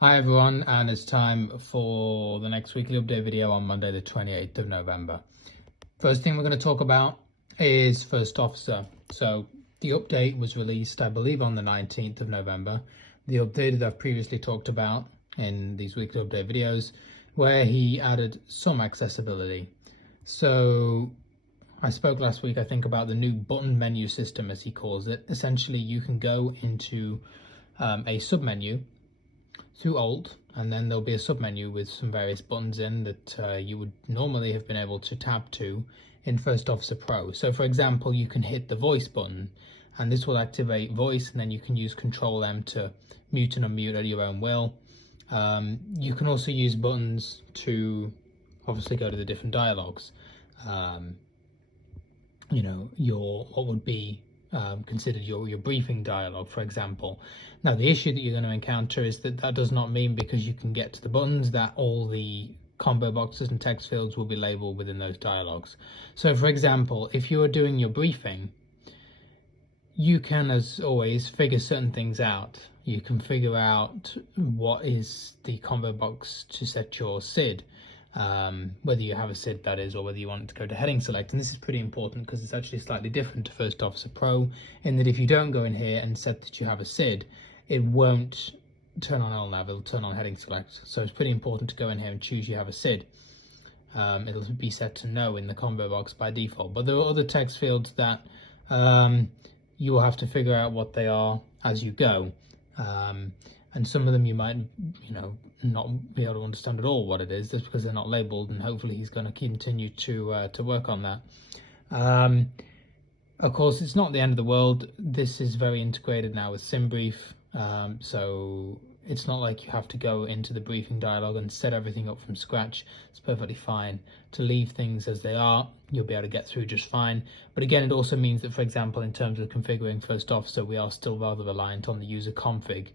Hi everyone, and it's time for the next weekly update video on Monday the 28th of November. First thing we're going to talk about is First Officer. So the update was released, I believe, on the 19th of November. The update that I've previously talked about in these weekly update videos, where he added some accessibility. So I spoke last week, I think, about the new button menu system, as he calls it. Essentially, you can go into a submenu through Alt, and then there'll be a submenu with some various buttons in that you would normally have been able to tab to in First Officer Pro. So for example, you can hit the voice button and this will activate voice, and then you can use Control M to mute and unmute at your own will. You can also use buttons to obviously go to the different dialogues. Your what would be considered your briefing dialogue, for example. Now, the issue that you're going to encounter is that does not mean, because you can get to the buttons, that all the combo boxes and text fields will be labeled within those dialogues. So, for example, if you are doing your briefing, you can, as always, figure certain things out. You can figure out what is the combo box to set your SID, whether you have a SID, that is, or whether you want it to go to heading select. And this is pretty important because it's actually slightly different to First Officer Pro, in that if you don't go in here and set that you have a SID, it won't turn on LNAV, it'll turn on heading select. So it's pretty important to go in here and choose you have a SID. It'll be set to no in the combo box by default, but there are other text fields that you will have to figure out what they are as you go. And some of them you might, not be able to understand at all what it is, just because they're not labeled, and hopefully he's going to continue to work on that. Of course, it's not the end of the world. This is very integrated now with SimBrief, so it's not like you have to go into the briefing dialogue and set everything up from scratch. It's perfectly fine to leave things as they are. You'll be able to get through just fine. But again, it also means that, for example, in terms of configuring First Officer, we are still rather reliant on the user config,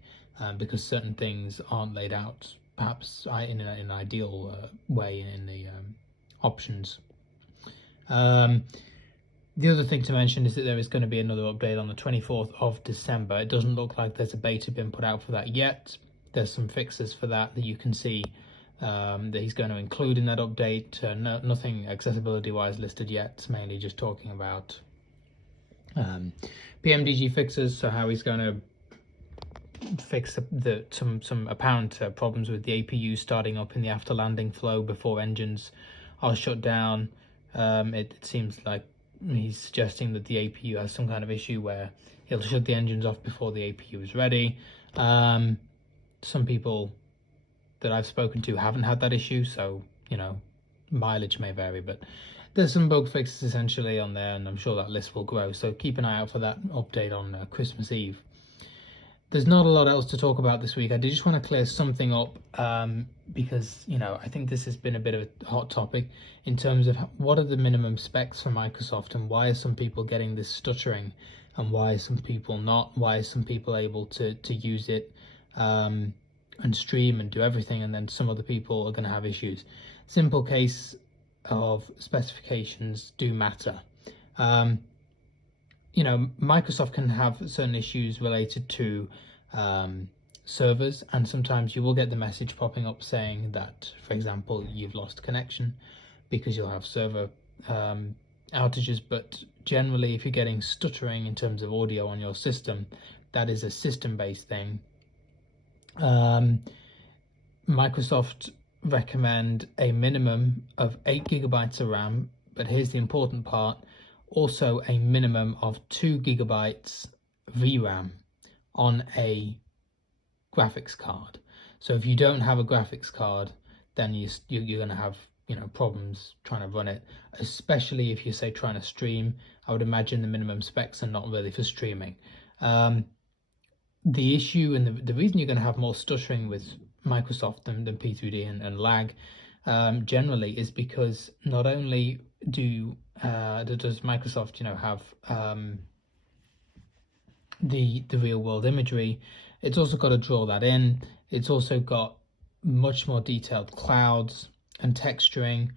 because certain things aren't laid out perhaps in an ideal way in the options. The other thing to mention is that there is going to be another update on the 24th of December. It doesn't look like there's a beta been put out for that yet. There's some fixes for that you can see that he's going to include in that update. Nothing accessibility wise listed yet. It's mainly just talking about PMDG fixes, so how he's going to fix some apparent problems with the APU starting up in the after landing flow before engines are shut down. It seems like he's suggesting that the APU has some kind of issue where it'll shut the engines off before the APU is ready. Some people that I've spoken to haven't had that issue, so mileage may vary, but there's some bug fixes essentially on there, and I'm sure that list will grow, so keep an eye out for that update on Christmas Eve. There's not a lot else to talk about this week. I did just want to clear something up, because I think this has been a bit of a hot topic in terms of what are the minimum specs for Microsoft, and why are some people getting this stuttering, and why are some people not? Why are some people able to use it and stream and do everything, and then some other people are going to have issues? Simple case of specifications do matter. Microsoft can have certain issues related to servers, and sometimes you will get the message popping up saying that, for example, you've lost connection because you'll have server outages. But generally, if you're getting stuttering in terms of audio on your system, that is a system-based thing. Microsoft recommend a minimum of 8 gigabytes of RAM, but here's the important part: also a minimum of 2 gigabytes VRAM on a graphics card. So if you don't have a graphics card, then you're going to have problems trying to run it, especially if you're, say, trying to stream. I would imagine the minimum specs are not really for streaming. The issue and the reason you're going to have more stuttering with Microsoft than P3D and lag generally is because not only does Microsoft have the real world imagery, it's also got to draw that in. It's also got much more detailed clouds and texturing,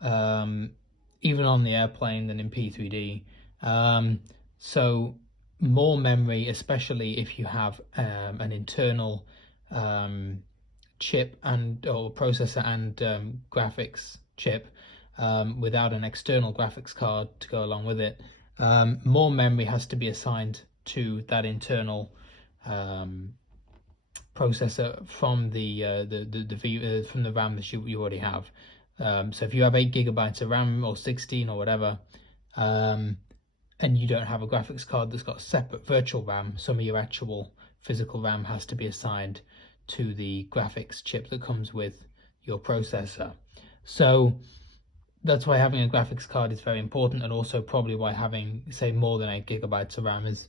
even on the airplane, than in P3D. So more memory, especially if you have an internal chip or processor and graphics chip without an external graphics card to go along with it, more memory has to be assigned to that internal processor from from the RAM that you already have. So if you have 8 gigabytes of RAM or 16 or whatever, and you don't have a graphics card that's got separate virtual RAM, some of your actual physical RAM has to be assigned to the graphics chip that comes with your processor. So that's why having a graphics card is very important, and also probably why having, say, more than 8 gigabytes of RAM is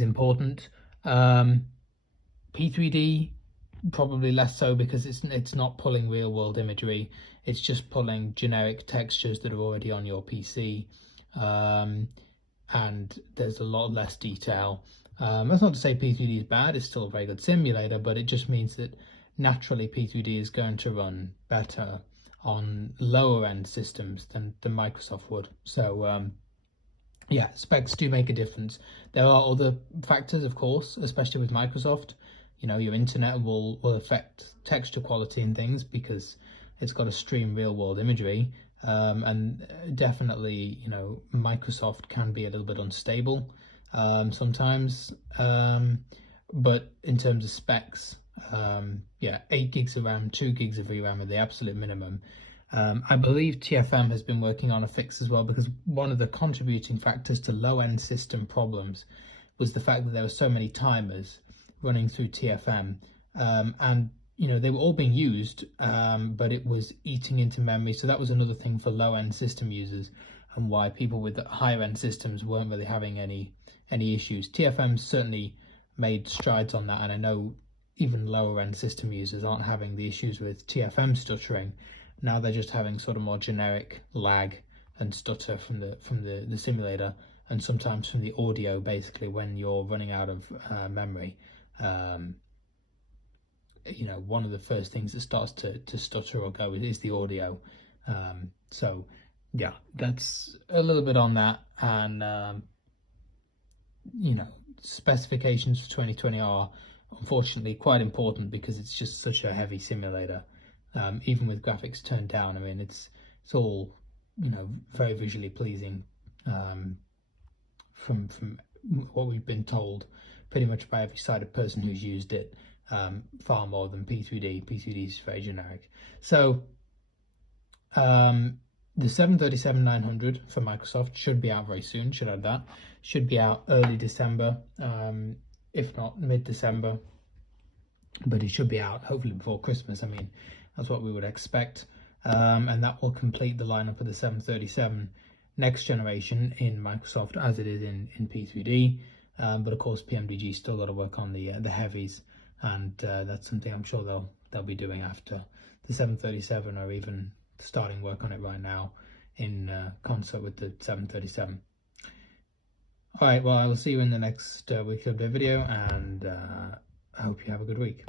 important. P3D probably less so, because it's not pulling real world imagery, it's just pulling generic textures that are already on your PC, and there's a lot less detail. That's not to say P3D is bad, it's still a very good simulator, but it just means that naturally P3D is going to run better on lower end systems than Microsoft would. So yeah, specs do make a difference. There are other factors, of course, especially with Microsoft. You know, your internet will affect texture quality and things because it's got to stream real world imagery. And definitely, you know, Microsoft can be a little bit unstable sometimes. But in terms of specs, yeah, 8 gigs of RAM, 2 gigs of VRAM are the absolute minimum. I believe TFM has been working on a fix as well, because one of the contributing factors to low-end system problems was the fact that there were so many timers running through TFM, and you know, they were all being used, but it was eating into memory. So that was another thing for low-end system users, and why people with higher-end systems weren't really having any issues. TFM certainly made strides on that, and I know even lower-end system users aren't having the issues with TFM stuttering. Now they're just having sort of more generic lag and stutter from the simulator, and sometimes from the audio, basically when you're running out of memory. You know, one of the first things that starts to stutter or go is the audio. So yeah, that's a little bit on that. And you know, specifications for 2020 are unfortunately quite important, because it's just such a heavy simulator. Even with graphics turned down, I mean, it's all, you know, very visually pleasing, from what we've been told pretty much by every sighted person who's used it, far more than P3D. P3D is very generic. So the 737-900 for Microsoft should be out very soon. Should add that. Should be out early December, if not mid-December. But it should be out hopefully before Christmas. I mean, that's what we would expect. And that will complete the lineup of the 737 next generation in Microsoft, as it is in P3D. But of course, PMDG still got to work on the heavies, and that's something I'm sure they'll be doing after the 737, or even starting work on it right now in concert with the 737. All right, well, I will see you in the next week's update video, and I hope you have a good week.